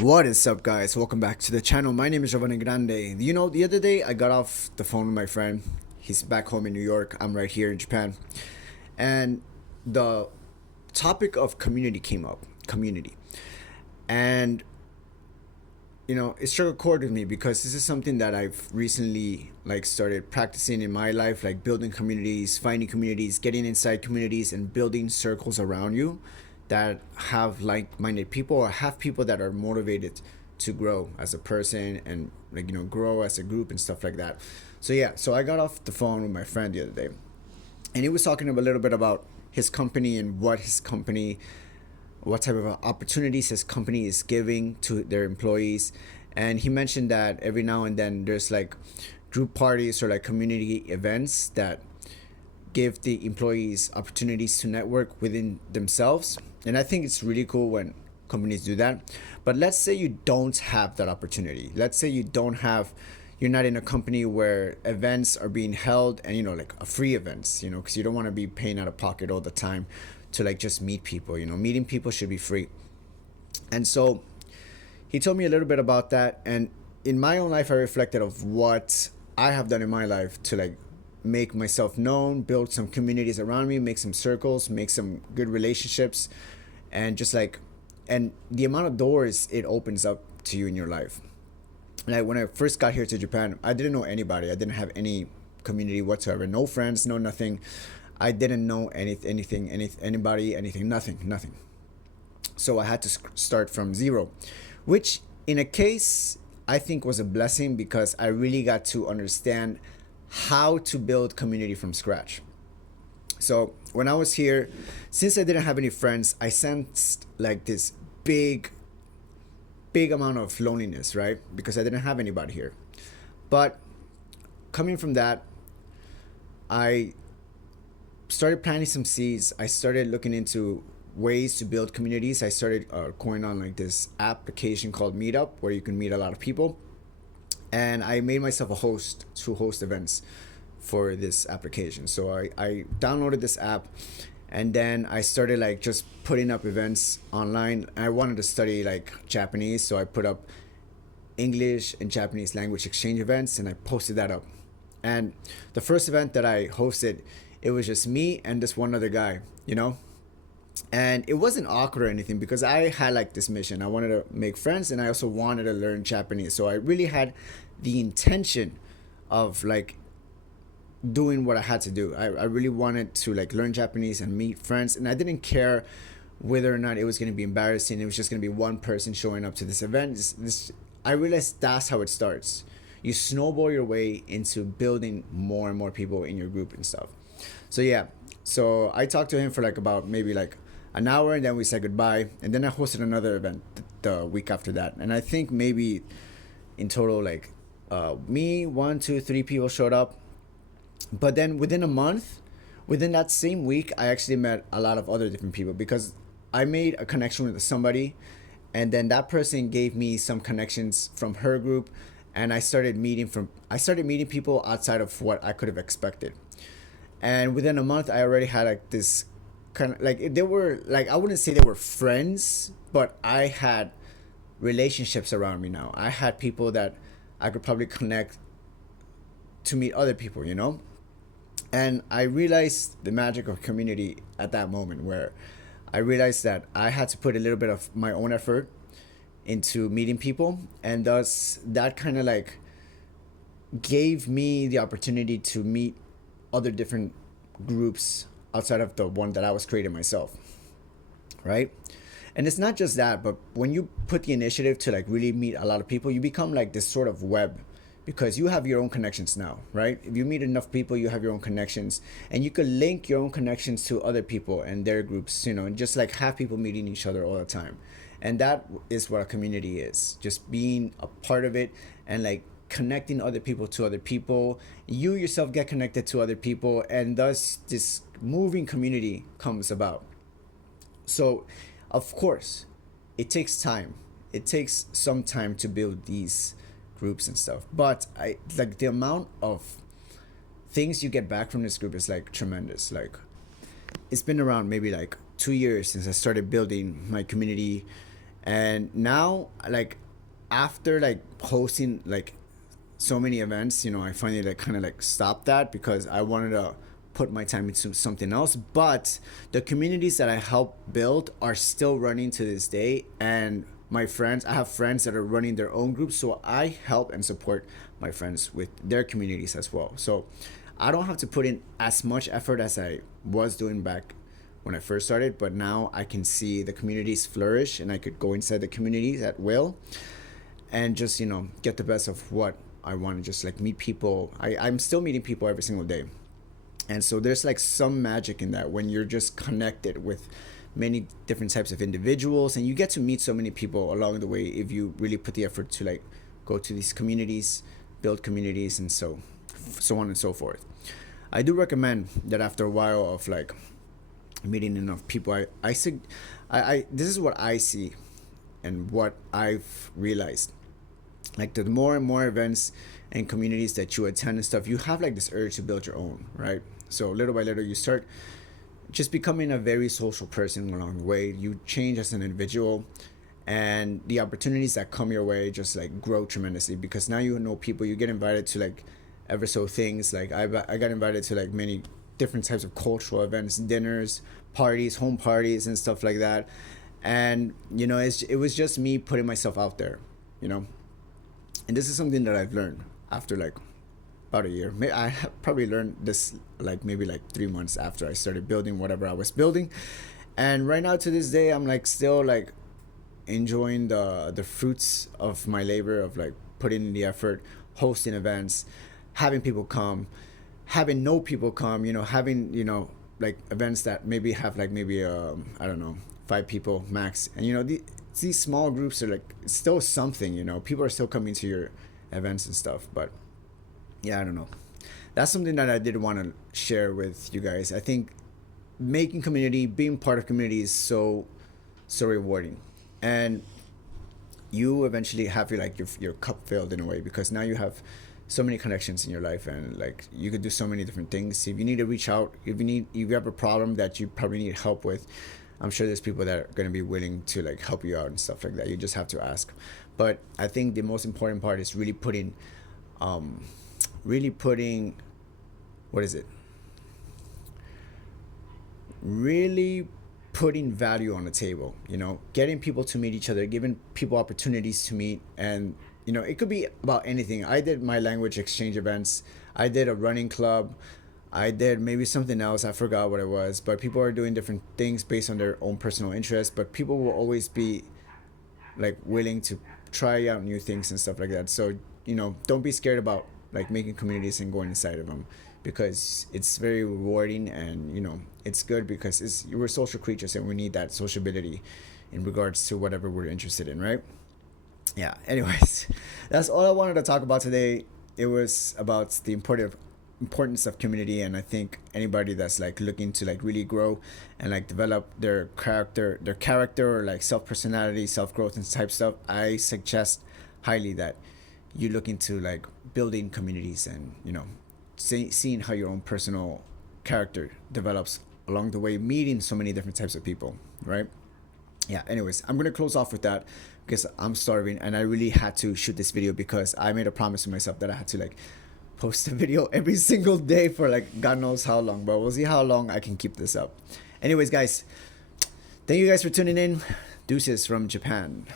What is up, guys? Welcome back to the channel. My name is Giovanni Grande. The other day I got off the phone with my friend. He's back home in New York. I'm right here in Japan. And the topic of community came up. Community. And, it struck a chord with me because this is something that I've recently started practicing in my life, like building communities, finding communities, getting inside communities, and building circles around you that have like-minded people or have people that are motivated to grow as a person and grow as a group and stuff like that. So I got off the phone with my friend the other day, and he was talking a little bit about his company and what type of opportunities his company is giving to their employees. And he mentioned that every now and then there's like group parties or like community events that give the employees opportunities to network within themselves. And I think it's really cool when companies do that. But let's say you don't have that opportunity. Let's say you're not in a company where events are being held and like a free events, because you don't want to be paying out of pocket all the time to like just meet people. Meeting people should be free. And so he told me a little bit about that, and in my own life I reflected of what I have done in my life to like make myself known, build some communities around me, make some circles, make some good relationships, and and the amount of doors it opens up to you in your life. Like when I first got here to Japan, I didn't know anybody. I didn't have any community whatsoever. No friends, no nothing. I didn't know anybody, anything, nothing. So I had to start from zero, which in a case I think was a blessing because I really got to understand how to build community from scratch. So when I was here, since I didn't have any friends, I sensed like this big amount of loneliness, right? Because I didn't have anybody here. But coming from that, I started planting some seeds. I started looking into ways to build communities. I started going on like this application called Meetup where you can meet a lot of people. And I made myself a host to host events for this application. So I downloaded this app, and then I started like just putting up events online. I wanted to study like Japanese, so I put up English and Japanese language exchange events, and I posted that up. And the first event that I hosted, it was just me and this one other guy, and it wasn't awkward or anything because I had like this mission. I wanted to make friends, and I also wanted to learn Japanese. So I really had the intention of like doing what I had to do. I really wanted to like learn Japanese and meet friends, and I didn't care whether or not it was going to be embarrassing. It was just going to be one person showing up to this event. I realized that's how it starts. You snowball your way into building more and more people in your group and stuff. So I talked to him for like about maybe like an hour, and then we said goodbye, and then I hosted another event the week after that. And I think maybe in total like me, one, two, three people showed up. But then within a month, within that same week, I actually met a lot of other different people because I made a connection with somebody, and then that person gave me some connections from her group, and I started meeting people outside of what I could have expected. And within a month I already had like this kind of like, they were like, I wouldn't say they were friends, but I had relationships around me now. I had people that I could probably connect to meet other people, and I realized the magic of community at that moment, where I realized that I had to put a little bit of my own effort into meeting people, and thus that kind of like gave me the opportunity to meet other different groups outside of the one that I was creating myself, right? And it's not just that, but when you put the initiative to like really meet a lot of people, you become like this sort of web, because you have your own connections now, right? If you meet enough people, you have your own connections, and you could link your own connections to other people and their groups, and just like have people meeting each other all the time. And that is what a community is, just being a part of it and like connecting other people to other people. You yourself get connected to other people, and thus this moving community comes about. So of course it takes time. It takes some time to build these groups and stuff, but I like the amount of things you get back from this group is like tremendous. Like, it's been around maybe like 2 years since I started building my community, And now, like, after like hosting like so many events, I finally like kind of like stopped that because I wanted to put my time into something else. But the communities that I helped build are still running to this day, and my friends, I have friends that are running their own groups, so I help and support my friends with their communities as well. So I don't have to put in as much effort as I was doing back when I first started, but now I can see the communities flourish and I could go inside the communities at will and just, get the best of what I want to just like meet people. I'm still meeting people every single day. And so there's like some magic in that when you're just connected with many different types of individuals, and you get to meet so many people along the way if you really put the effort to like go to these communities, build communities, and so on and so forth. I do recommend that after a while of like meeting enough people, I this is what I see and what I've realized. Like the more and more events and communities that you attend and stuff, you have like this urge to build your own, right? So little by little, you start just becoming a very social person along the way. You change as an individual, and the opportunities that come your way just like grow tremendously because now you know people. You get invited to like ever so things. Like I got invited to like many different types of cultural events, dinners, parties, home parties, and stuff like that. And it was just me putting myself out there, you know. And this is something that I've learned after like about a year. I probably learned this like maybe like 3 months after I started building whatever I was building. And right now to this day, I'm like still like enjoying the fruits of my labor of like putting in the effort, hosting events, having people come, having no people come, having, like events that maybe have like maybe I don't know, 5 people max. And these small groups are like still something, people are still coming to your events and stuff. But yeah, I don't know, that's something that I did want to share with you guys. I think making community, being part of community is so rewarding. And you eventually have your cup filled in a way because now you have so many connections in your life, and like you could do so many different things. If you need to reach out, if you have a problem that you probably need help with, I'm sure there's people that are going to be willing to like help you out and stuff like that. You just have to ask. But I think the most important part is really putting, what is it, really putting value on the table, getting people to meet each other, giving people opportunities to meet. And it could be about anything. I did my language exchange events, I did a running club, I did maybe something else, I forgot what it was. But people are doing different things based on their own personal interests, but people will always be like willing to try out new things and stuff like that. So don't be scared about like making communities and going inside of them, because it's very rewarding. And it's good because we're social creatures and we need that sociability in regards to whatever we're interested in, right? Yeah, anyways, that's all I wanted to talk about today. It was about the importance of community. And I think anybody that's like looking to like really grow and like develop their character or like self personality, self growth and type stuff, I suggest highly that you look into like building communities and seeing how your own personal character develops along the way, meeting so many different types of people, right? Yeah, anyways, I'm gonna close off with that because I'm starving and I really had to shoot this video because I made a promise to myself that I had to like post a video every single day for like God knows how long, but we'll see how long I can keep this up. Anyways, guys, thank you guys for tuning in. Deuces from Japan.